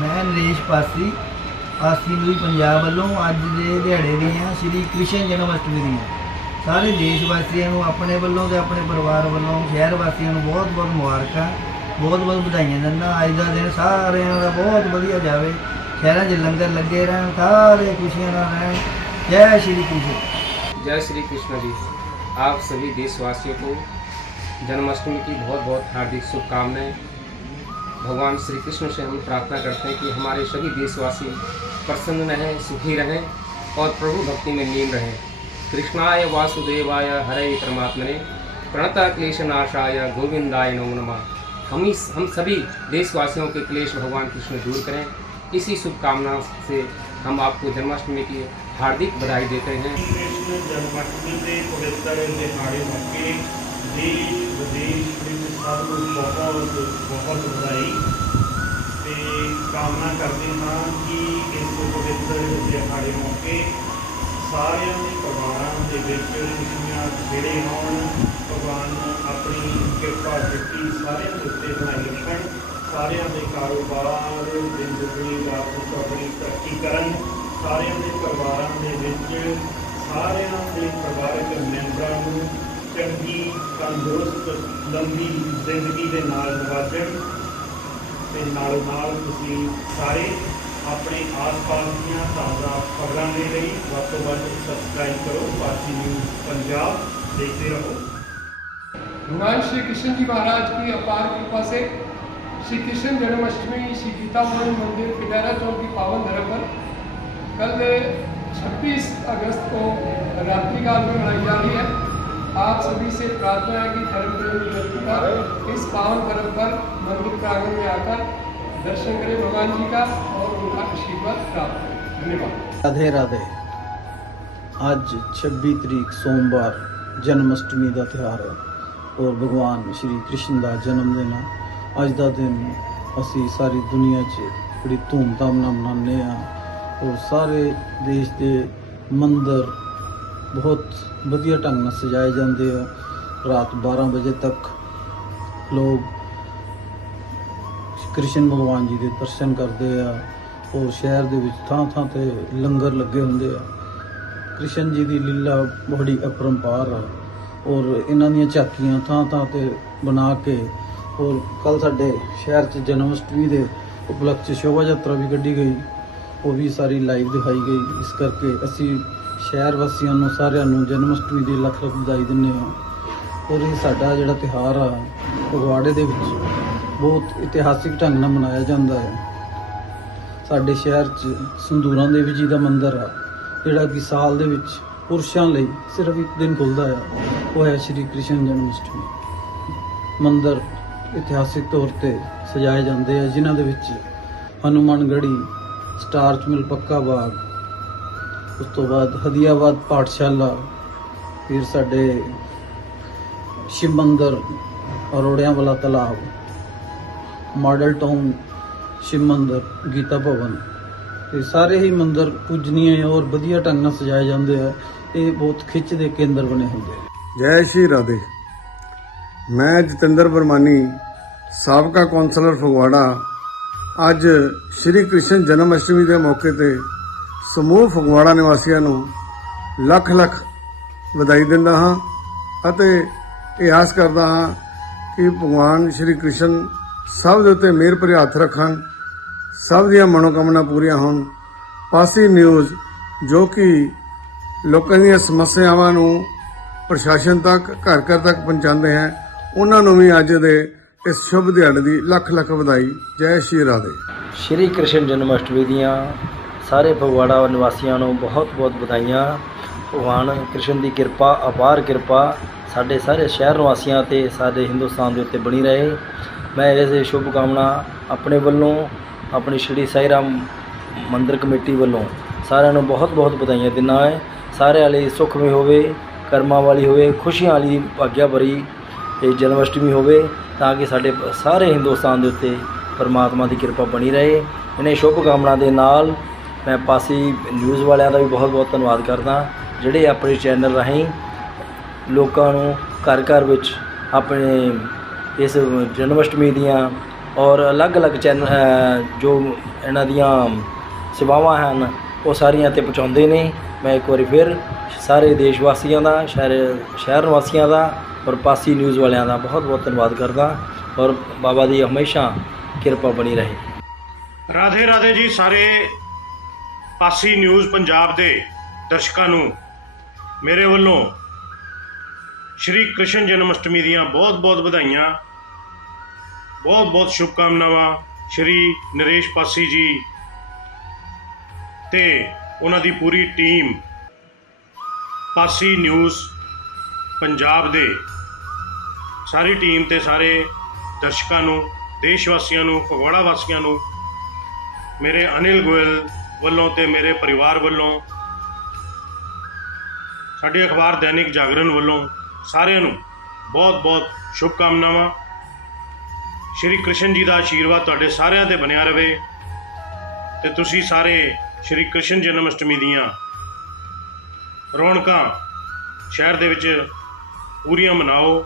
ਮੈਂ ਨਰੇਸ਼ ਪਾਸੀ ਆਸੀ ਲਈ ਪੰਜਾਬ ਵੱਲੋਂ ਅੱਜ ਦੇ ਦਿਹਾੜੇ ਦੀਆਂ ਸ੍ਰੀ ਕ੍ਰਿਸ਼ਨ ਜਨਮ ਅਸ਼ਟਮੀ ਦੀਆਂ ਸਾਰੇ ਦੇਸ਼ ਵਾਸੀਆਂ ਨੂੰ ਆਪਣੇ ਵੱਲੋਂ ਤੇ ਆਪਣੇ ਪਰਿਵਾਰ ਵੱਲੋਂ ਸ਼ਹਿਰ ਵਾਸੀਆਂ ਨੂੰ ਬਹੁਤ ਬਹੁਤ ਮੁਬਾਰਕਾਂ ਬਹੁਤ ਬਹੁਤ ਵਧਾਈਆਂ ਦਿੰਦਾ ਅੱਜ ਦਾ ਦਿਨ ਸਾਰਿਆਂ ਦਾ ਬਹੁਤ ਵਧੀਆ ਜਾਵੇ ਸ਼ਹਿਰਾਂ 'ਚ ਲੰਗਰ ਲੱਗੇ ਰਹਿਣ ਸਾਰੇ ਖੁਸ਼ੀਆਂ ਨਾਲ ਰਹਿਣ ਜੈ ਸ਼੍ਰੀ ਕ੍ਰਿਸ਼ਨ जय श्री कृष्ण जी आप सभी देशवासियों को जन्माष्टमी की बहुत बहुत हार्दिक शुभकामनाएं भगवान श्री कृष्ण से हम प्रार्थना करते हैं कि हमारे सभी देशवासी प्रसन्न रहें, सुखी रहें और प्रभु भक्ति में लीन रहें। कृष्णाय वासुदेवाय हरे परमात्मने, प्रणता क्लेशनाशाय गोविंदाय नमो नमः। हम इस, हम सभी देशवासियों के क्लेश भगवान कृष्ण दूर करें। इसी शुभकामना से हम आपको जन्माष्टमी की हार्दिक बधाई देते हैं। जन्माष्टमी ਸਭ ਨੂੰ ਬਹੁਤ ਬਹੁਤ ਵਧਾਈ। ਤੇ ਕਾਮਨਾ ਕਰਦੇ ਹਾਂ ਕਿ ਇਸ ਪਵਿੱਤਰ ਦਿਹਾੜੇ ਮੌਕੇ ਸਾਰਿਆਂ ਦੇ ਪਰਿਵਾਰਾਂ ਦੇ ਵਿੱਚ ਖੁਸ਼ੀਆਂ ਖੇੜੇ ਹੋਣ। ਭਗਵਾਨ ਆਪਣੀ ਕਿਰਪਾ ਦਿੱਤੀ, ਸਾਰਿਆਂ ਦੇ ਉੱਤੇ ਬਣਾਈ ਰੱਖਣ। ਸਾਰਿਆਂ ਦੇ ਕਾਰੋਬਾਰ ਜ਼ਿੰਦਗੀ ਦਾ ਆਪਣੀ ਤਰੱਕੀ ਕਰਨ। ਸਾਰਿਆਂ ਦੇ ਪਰਿਵਾਰਾਂ ਦੇ ਵਿੱਚ ਸਾਰਿਆਂ ਦੇ ਪਰਿਵਾਰਕ ਮੈਂਬਰਾਂ ਨੂੰ ਚੰਗੀ ਤੰਦਰੁਸਤ ਲੰਬੀ ਜ਼ਿੰਦਗੀ ਦੇ ਨਾਲ ਨਵਾਜਣ ਤੇ ਨਾਲ ਨਾਲ ਤੁਸੀਂ ਸਾਰੇ ਆਪਣੇ ਆਸ-ਪਾਸ ਦੀਆਂ ਤਾਜ਼ਾ ਖਬਰਾਂ ਦੇ ਲਈ ਵੱਧ ਤੋਂ ਵੱਧ ਸਬਸਕ੍ਰਾਈਬ ਕਰੋ ਪਾਰਟੀ ਨਿਊਜ਼ ਪੰਜਾਬ ਦੇਖਦੇ ਰਹੋ भगवान श्री कृष्ण जी महाराज की अपार कृपा से श्री कृष्ण जन्माष्टमी श्री गीता मोहन मंदिर पिटारा चौक की पावन धरा पर कल 26 अगस्त को रात्रिकाल में मनाई जा रही है आप सभी से प्रार्थना है कि धर्म प्रेमी व्यक्ति का इस पावन पर्व पर मंदिर प्रांगण में आकर दर्शन करें भगवान जी का और उनका आशीर्वाद प्राप्त करें धन्यवाद ਰਾਧੇ ਰਾਧੇ ਅੱਜ 26 ਤਰੀਕ ਸੋਮਵਾਰ ਜਨਮ ਅਸ਼ਟਮੀ ਦਾ ਤਿਉਹਾਰ ਹੈ ਔਰ ਭਗਵਾਨ ਸ਼੍ਰੀ ਕ੍ਰਿਸ਼ਨ ਦਾ ਜਨਮ ਦਿਨ ਹੈ ਅੱਜ ਦਾ ਦਿਨ ਅਸੀਂ ਸਾਰੀ ਦੁਨੀਆ 'ਚ ਬੜੀ ਧੂਮਧਾਮ ਨਾਲ ਮਨਾਉਂਦੇ ਆ ਔਰ ਸਾਰੇ ਦੇਸ਼ ਦੇ ਮੰਦਰ ਬਹੁਤ ਵਧੀਆ ਢੰਗ ਨਾਲ ਸਜਾਏ ਜਾਂਦੇ ਆ। ਰਾਤ 12 ਵਜੇ ਤੱਕ ਲੋਕ ਕ੍ਰਿਸ਼ਨ ਭਗਵਾਨ ਜੀ ਦੇ ਦਰਸ਼ਨ ਕਰਦੇ ਆ ਔਰ ਸ਼ਹਿਰ ਦੇ ਵਿੱਚ ਥਾਂ ਥਾਂ ਤੇ ਲੰਗਰ ਲੱਗੇ ਹੁੰਦੇ ਆ। ਕ੍ਰਿਸ਼ਨ ਜੀ ਦੀ ਲੀਲਾ ਬੜੀ ਅਪਰੰਪਾਰ ਆ ਔਰ ਇਹਨਾਂ ਦੀਆਂ ਝਾਕੀਆਂ ਥਾਂ ਥਾਂ ਤੇ ਬਣਾ ਕੇ ਔਰ ਕੱਲ ਸਾਡੇ ਸ਼ਹਿਰ 'ਚ ਜਨਮ ਅਸ਼ਟਮੀ ਦੇ ਉਪਲਕਸ਼ 'ਚ ਸ਼ੋਭਾ ਯਾਤਰਾ ਵੀ ਕੱਢੀ ਗਈ। ਉਹ ਵੀ ਸਾਰੀ ਲਾਈਵ ਦਿਖਾਈ ਗਈ। ਇਸ ਕਰਕੇ ਅਸੀਂ ਸ਼ਹਿਰ ਵਾਸੀਆਂ ਨੂੰ, ਸਾਰਿਆਂ ਨੂੰ ਜਨਮ ਅਸ਼ਟਮੀ ਦੀ ਲੱਖ ਲੱਖ ਵਧਾਈ ਦਿੰਦੇ ਹਾਂ। ਔਰ ਇਹ ਸਾਡਾ ਜਿਹੜਾ ਤਿਉਹਾਰ ਆ, ਫਗਵਾੜੇ ਦੇ ਵਿੱਚ ਬਹੁਤ ਇਤਿਹਾਸਿਕ ਢੰਗ ਨਾਲ ਮਨਾਇਆ ਜਾਂਦਾ ਹੈ। ਸਾਡੇ ਸ਼ਹਿਰ 'ਚ ਸੰਦੂਰਾਂ ਦੇਵੀ ਜੀ ਦਾ ਮੰਦਿਰ ਆ, ਜਿਹੜਾ ਕਿ ਸਾਲ ਦੇ ਵਿੱਚ ਪੁਰਸ਼ਾਂ ਲਈ ਸਿਰਫ ਇੱਕ ਦਿਨ ਖੁੱਲਦਾ ਆ, ਉਹ ਹੈ ਸ਼੍ਰੀ ਕ੍ਰਿਸ਼ਨ ਜਨਮ ਅਸ਼ਟਮੀ। ਮੰਦਿਰ ਇਤਿਹਾਸਿਕ ਤੌਰ ਤੇ ਸਜਾਏ ਜਾਂਦੇ ਆ, ਜਿਨ੍ਹਾਂ ਦੇ ਵਿੱਚ ਹਨੂਮਾਨਗੜੀ ਸਟਾਰ ਚਮਲ ਪੱਕਾ ਬਾਗ ਉਸ ਤੋਂ ਬਾਅਦ ਹਦੀਆਬਾਦ ਪਾਠਸ਼ਾਲਾ, ਫਿਰ ਸਾਡੇ ਸ਼ਿਵ ਮੰਦਰ ਅਰੋੜਿਆਂ ਵਾਲਾ ਤਲਾਬ, ਮਾਡਲ ਟਾਊਨ ਸ਼ਿਵ ਮੰਦਰ ਗੀਤਾ ਭਵਨ। ਇਹ ਸਾਰੇ ਹੀ ਮੰਦਰ ਪੂਜਨੀਏ ਔਰ ਵਧੀਆ ਢੰਗ ਨਾਲ ਸਜਾਏ ਜਾਂਦੇ ਆ। ਇਹ ਬਹੁਤ ਖਿੱਚ ਦੇ ਕੇਂਦਰ ਬਣੇ ਹੁੰਦੇ ਆ। ਜੈ ਸ਼੍ਰੀ ਰਾਧੇ। ਮੈਂ ਜਤਿੰਦਰ ਬਰਮਾਨੀ ਸਾਬਕਾ ਕੌਂਸਲਰ ਫਗਵਾੜਾ। ਅੱਜ ਸ਼੍ਰੀ ਕ੍ਰਿਸ਼ਨ ਜਨਮ ਅਸ਼ਟਮੀ ਦੇ ਮੌਕੇ ਤੇ ਸਮੂਹ ਫਗਵਾੜਾ ਨਿਵਾਸੀਆਂ ਨੂੰ ਲੱਖ ਲੱਖ ਵਧਾਈ ਦਿੰਦਾ ਹਾਂ ਅਤੇ ਇਹ ਆਸ ਕਰਦਾ ਹਾਂ ਕਿ ਭਗਵਾਨ ਸ਼੍ਰੀ ਕ੍ਰਿਸ਼ਨ ਸਭ ਦੇ ਉੱਤੇ ਮਿਹਰ ਭਰੇ ਹੱਥ ਰੱਖਣ, ਸਭ ਦੀਆਂ ਮਨੋਕਾਮਨਾ ਪੂਰੀਆਂ ਹੋਣ। ਪਾਸੀ ਨਿਊਜ਼, ਜੋ ਕਿ ਲੋਕਾਂ ਦੀਆਂ ਸਮੱਸਿਆਵਾਂ ਨੂੰ ਪ੍ਰਸ਼ਾਸਨ ਤੱਕ, ਘਰ ਘਰ ਤੱਕ ਪਹੁੰਚਾਉਂਦੇ ਹੈ, ਉਹਨਾਂ ਨੂੰ ਵੀ ਅੱਜ ਦੇ ਇਸ ਸ਼ੁਭ ਦਿਹਾੜੇ ਦੀ ਲੱਖ ਲੱਖ ਵਧਾਈ। ਜੈ ਸ਼੍ਰੀ ਰਾਧੇ। ਸ਼੍ਰੀ ਕ੍ਰਿਸ਼ਨ ਜਨਮ ਅਸ਼ਟਮੀ ਦੀਆਂ ਸਾਰੇ ਫਗਵਾੜਾ ਨਿਵਾਸੀਆਂ ਨੂੰ ਬਹੁਤ-ਬਹੁਤ ਵਧਾਈਆਂ। ਭਗਵਾਨ ਕ੍ਰਿਸ਼ਨ ਦੀ ਕਿਰਪਾ, ਅਪਾਰ ਕਿਰਪਾ ਸਾਡੇ ਸਾਰੇ ਸ਼ਹਿਰ ਨਿਵਾਸੀਆਂ ਤੇ ਸਾਡੇ ਹਿੰਦੁਸਤਾਨ ਦੇ ਉੱਤੇ ਬਣੀ ਰਹੇ। ਮੈਂ ਇਸ ਸ਼ੁਭ ਕਾਮਨਾ ਆਪਣੇ ਵੱਲੋਂ, ਆਪਣੀ ਸ਼੍ਰੀ ਸਾਈ ਰਾਮ ਮੰਦਿਰ ਕਮੇਟੀ ਵੱਲੋਂ ਸਾਰਿਆਂ ਨੂੰ ਬਹੁਤ-ਬਹੁਤ ਵਧਾਈਆਂ ਦਿੰਦਾ ਹੈ। ਸਾਰਿਆਂ ਲਈ ਸੁਖਮਈ ਹੋਵੇ, ਕਰਮਾਂ ਵਾਲੀ ਹੋਵੇ, ਖੁਸ਼ੀਆਂ ਵਾਲੀ ਭਾਗਿਆ ਭਰੀ ਇਹ ਜਨਮ ਅਸ਼ਟਮੀ ਹੋਵੇ ਤਾਂ ਕਿ ਸਾਡੇ ਸਾਰੇ ਹਿੰਦੁਸਤਾਨ ਦੇ ਉੱਤੇ ਪਰਮਾਤਮਾ ਦੀ ਕਿਰਪਾ ਬਣੀ ਰਹੇ। ਇਹਨੇ ਸ਼ੁਭ ਕਾਮਨਾ ਦੇ ਨਾਲ ਮੈਂ ਪਾਸੀ ਨਿਊਜ਼ ਵਾਲਿਆਂ ਦਾ ਵੀ ਬਹੁਤ ਬਹੁਤ ਧੰਨਵਾਦ ਕਰਦਾ, ਜਿਹੜੇ ਆਪਣੇ ਚੈਨਲ ਰਾਹੀਂ ਲੋਕਾਂ ਨੂੰ ਘਰ ਘਰ ਵਿੱਚ ਆਪਣੇ ਇਸ ਜਨਮ ਅਸ਼ਟਮੀ ਦੀਆਂ ਔਰ ਅਲੱਗ-ਅਲੱਗ ਚੈਨਲ ਜੋ ਇਹਨਾਂ ਦੀਆਂ ਸੇਵਾਵਾਂ ਹਨ, ਉਹ ਸਾਰੀਆਂ ਤੇ ਪਹੁੰਚਾਉਂਦੇ ਨੇ। ਮੈਂ ਇੱਕ ਵਾਰੀ ਫਿਰ ਸਾਰੇ ਦੇਸ਼ ਵਾਸੀਆਂ ਦਾ, ਸ਼ਹਿਰ ਸ਼ਹਿਰ ਵਾਸੀਆਂ ਦਾ ਔਰ ਪਾਸੀ ਨਿਊਜ਼ ਵਾਲਿਆਂ ਦਾ ਬਹੁਤ-ਬਹੁਤ ਧੰਨਵਾਦ ਕਰਦਾ ਔਰ ਬਾਬਾ ਦੀ ਹਮੇਸ਼ਾ ਕਿਰਪਾ ਬਣੀ ਰਹੇ। ਰਾਧੇ ਰਾਧੇ ਜੀ ਸਾਰੇ ਪਾਸੀ ਨਿਊਜ਼ ਪੰਜਾਬ ਦੇ ਦਰਸ਼ਕਾਂ ਨੂੰ, ਮੇਰੇ ਵੱਲੋਂ ਸ਼੍ਰੀ ਕ੍ਰਿਸ਼ਨ ਜਨਮ ਅਸ਼ਟਮੀ ਦੀਆਂ ਬਹੁਤ-ਬਹੁਤ ਵਧਾਈਆਂ, ਬਹੁਤ-ਬਹੁਤ ਸ਼ੁਭਕਾਮਨਾਵਾਂ ਸ਼੍ਰੀ ਨਰੇਸ਼ ਪਾਸੀ ਜੀ ਤੇ ਉਹਨਾਂ ਦੀ ਪੂਰੀ ਟੀਮ ਪਾਸੀ ਨਿਊਜ਼ ਪੰਜਾਬ ਦੇ ਸਾਰੀ ਟੀਮ ਤੇ ਸਾਰੇ ਦਰਸ਼ਕਾਂ ਨੂੰ ਦੇਸ਼ ਵਾਸੀਆਂ ਨੂੰ ਫਗਵਾੜਾ ਵਾਸੀਆਂ ਨੂੰ, ਮੇਰੇ ਅਨਿਲ ਗੋਇਲ ਵੱਲੋਂ ਤੇ ਮੇਰੇ ਪਰਿਵਾਰ ਵੱਲੋਂ, ਸਾਡੇ ਅਖਬਾਰ ਦੈਨਿਕ ਜਾਗਰਣ ਵੱਲੋਂ ਸਾਰਿਆਂ ਨੂੰ ਬਹੁਤ-ਬਹੁਤ ਸ਼ੁਭਕਾਮਨਾਵਾਂ। ਸ਼੍ਰੀ ਕ੍ਰਿਸ਼ਨ ਜੀ ਦਾ ਆਸ਼ੀਰਵਾਦ ਤੁਹਾਡੇ ਸਾਰਿਆਂ ਤੇ ਬਣਿਆ ਰਵੇ ਤੇ ਤੁਸੀਂ ਸਾਰੇ ਸ਼੍ਰੀ ਕ੍ਰਿਸ਼ਨ ਜਨਮ ਅਸ਼ਟਮੀ ਦੀਆਂ ਰੌਣਕਾਂ ਸ਼ਹਿਰ ਦੇ ਵਿੱਚ ਪੂਰੀਆਂ ਮਨਾਓ।